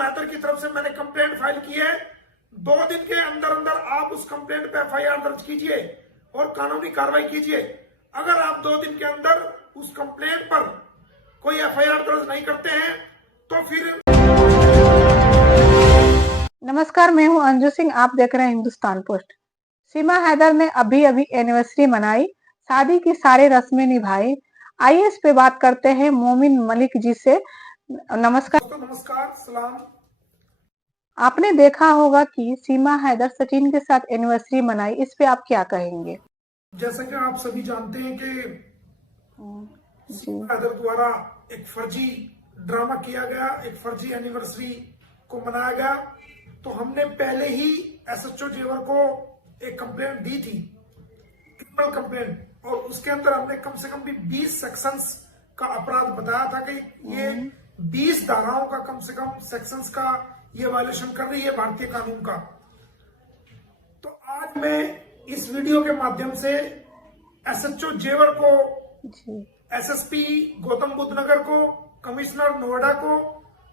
गुलाम हैदर की तरफ से मैंने कंप्लेंट फाइल की है। 2 दिन के अंदर अंदर आप उस कंप्लेंट पे एफआईआर दर्ज कीजिए और कानूनी कार्रवाई कीजिए। अगर आप 2 दिन के अंदर उस कंप्लेंट पर कोई एफआईआर दर्ज नहीं करते हैं तो फिर। नमस्कार, मैं हूं अंजू सिंह। आप देख रहे हैं हिंदुस्तान पोस्ट। सीमा हैदर ने अभी अभी एनिवर्सरी मनाई, शादी की सारी रस्में निभाई। आइए इस पे बात करते हैं मोमिन मलिक जी से। नमस्कार। दोस्तों नमस्कार, सलाम। आपने देखा होगा कि सीमा हैदर सचिन के साथ एनिवर्सरी मनाई, इस पे आप क्या कहेंगे? जैसा कि आप सभी जानते हैं कि जी। सीमा हैदर द्वारा एक फर्जी ड्रामा किया गया, एक फर्जी एनिवर्सरी को मनाया गया। तो हमने पहले ही एसएचओ जेवर को एक कंप्लेंट दी थी, क्रिमिनल कंप्लेंट, और उसके अंदर हमने कम से कम भी 20 सेक्शंस का अपराध बताया था कि ये 20 धाराओं का कम से कम सेक्शंस का ये वायलेशन कर रही है भारतीय कानून का। तो आज मैं इस वीडियो के माध्यम से एसएचओ जेवर को, एसएसपी गौतम बुद्ध नगर को, कमिश्नर नोएडा को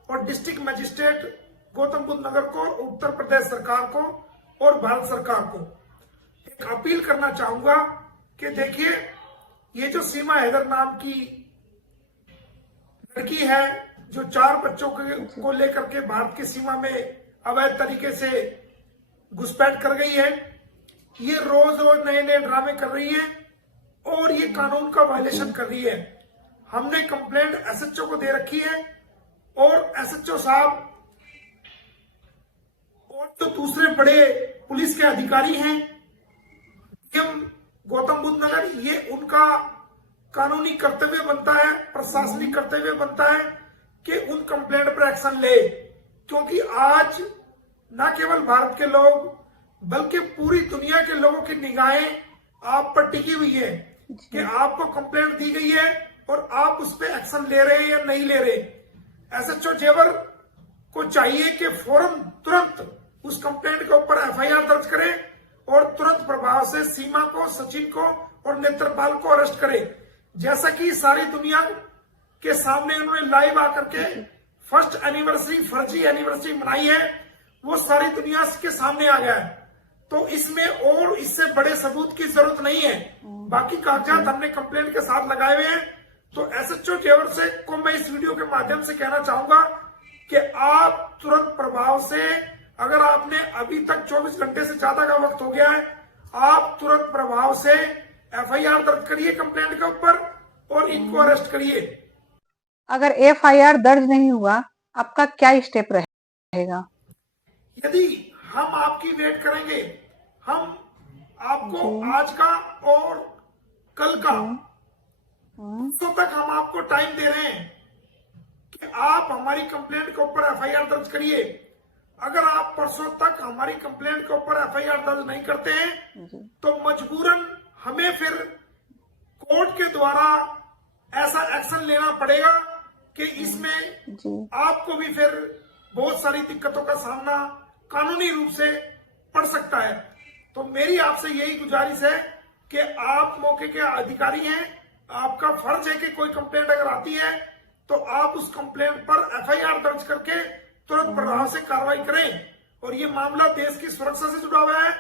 और डिस्ट्रिक्ट मजिस्ट्रेट गौतम बुद्ध नगर को, उत्तर प्रदेश सरकार को और भारत सरकार को एक अपील करना चाहूंगा कि देखिए, ये जो सीमा हैदर नाम की लड़की है जो 4 बच्चों को लेकर के भारत की सीमा में अवैध तरीके से घुसपैठ कर गई है, ये रोज रोज नए नए ड्रामे कर रही है और ये कानून का वायलेशन कर रही है। हमने कंप्लेंट एसएचओ को दे रखी है और एसएचओ साहब और जो दूसरे बड़े पुलिस के अधिकारी हैं, डीएम गौतम बुद्ध नगर, ये उनका कानूनी कर्तव्य बनता है, प्रशासनिक कर्तव्य बनता है कि उन कंप्लेंट पर एक्शन ले। क्योंकि आज न केवल भारत के लोग बल्कि पूरी दुनिया के लोगों की निगाहें आप पर टिकी हुई है कि आपको कंप्लेंट दी गई है और आप उस पर एक्शन ले रहे हैं या नहीं ले रहे। एसएचओ जेवर को चाहिए कि फौरन तुरंत उस कंप्लेंट के ऊपर एफआईआर दर्ज करें और तुरंत प्रभाव से सीमा को, सचिन को और नेत्रपाल को अरेस्ट करें। जैसा कि सारी दुनिया के सामने उन्होंने लाइव आकर के फर्स्ट एनिवर्सरी, फर्जी एनिवर्सरी मनाई है, वो सारी दुनिया के सामने आ गया है। तो इसमें और इससे बड़े सबूत की जरूरत नहीं है। बाकी कागजात हमने कंप्लेंट के साथ लगाए हुए हैं। तो एसएचओ जेवर से को मैं इस वीडियो के माध्यम से कहना चाहूंगा कि आप तुरंत प्रभाव से, अगर आपने अभी तक 24 घंटे से ज्यादा का वक्त हो गया है, आप तुरंत प्रभाव से एफआईआर दर्ज करिए कंप्लेंट के ऊपर और इनको अरेस्ट करिए। अगर एफआईआर दर्ज नहीं हुआ, आपका क्या स्टेप रहेगा? यदि हम आपकी वेट करेंगे, हम आपको आज का और कल का परसों तक हम आपको टाइम दे रहे हैं कि आप हमारी कंप्लेंट के ऊपर एफआईआर दर्ज करिए। अगर आप परसों तक हमारी कंप्लेंट के ऊपर एफआईआर दर्ज नहीं करते हैं तो मजबूरन हमें फिर कोर्ट के द्वारा ऐसा एक्शन लेना पड़ेगा कि इसमें आपको भी फिर बहुत सारी दिक्कतों का सामना कानूनी रूप से पड़ सकता है। तो मेरी आपसे यही गुजारिश है कि आप मौके के अधिकारी हैं, आपका फर्ज है कि कोई कंप्लेंट अगर आती है तो आप उस कंप्लेंट पर एफआईआर दर्ज करके तुरंत प्रभाव से कार्रवाई करें। और ये मामला देश की सुरक्षा से जुड़ा हुआ है,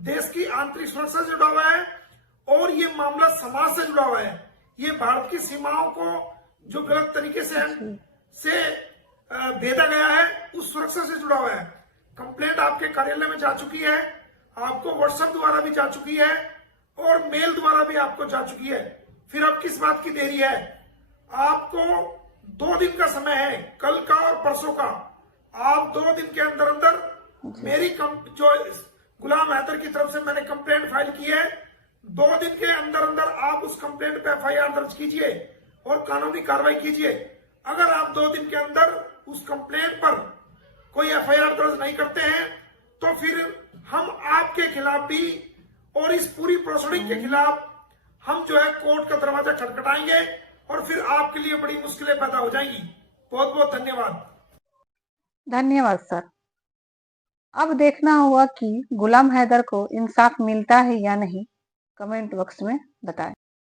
देश की आंतरिक सुरक्षा से जुड़ा हुआ है और ये मामला समाज से जुड़ा हुआ है। ये भारत की सीमाओं को जो गलत तरीके से भेदा गया है उस सुरक्षा से जुड़ा हुआ है। कंप्लेंट आपके कार्यालय में जा चुकी है, आपको व्हाट्सएप द्वारा भी जा चुकी है और मेल द्वारा भी आपको जा चुकी है। फिर अब किस बात की देरी है? आपको 2 दिन का समय है, कल का और परसों का। आप 2 दिन के अंदर अंदर मेरी जो गुलाम हैदर की तरफ से मैंने कंप्लेंट फाइल की है, 2 दिन के अंदर अंदर आप उस कंप्लेंट पे एफआईआर दर्ज कीजिए और कानूनी कार्रवाई कीजिए। अगर आप 2 दिन के अंदर उस कंप्लेंट पर कोई एफआईआर दर्ज नहीं करते हैं तो फिर हम आपके खिलाफ भी और इस पूरी प्रोसीडिंग के खिलाफ हम जो है कोर्ट का दरवाजा खटखटाएंगे और फिर आपके लिए बड़ी मुश्किलें पैदा हो जाएंगी। बहुत बहुत धन्यवाद। धन्यवाद सर। अब देखना होगा कि गुलाम हैदर को इंसाफ मिलता है या नहीं। कमेंट बॉक्स में बताएं।